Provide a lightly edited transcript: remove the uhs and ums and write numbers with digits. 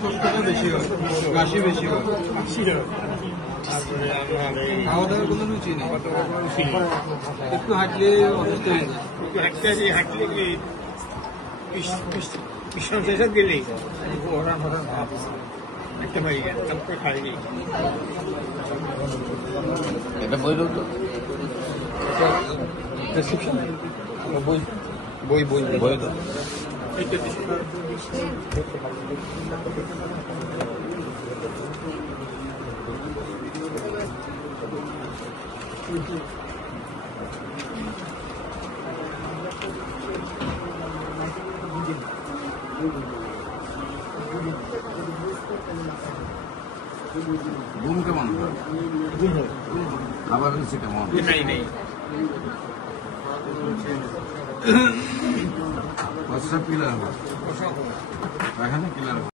শ্বাসকষ্টটা বেশি হয়, কাশি বেশি হয়। তারপরে খাওয়া দাওয়ার কোনো রুচি নেই, একটু হাঁটলে অসুস্থ হয়ে যায়। হাঁটলে কি ভীষণ সেসব গেলেই হরান হরান ভাব একটা বাড়ি গেল, তারপরে খাইনি। এটা বই রইল প্রেসক্রিপশন বই বই বই বই তো ঘুম কেমন খাবার হচ্ছে কেমন নেই প্রস্রাব কিলার এখানে কিলার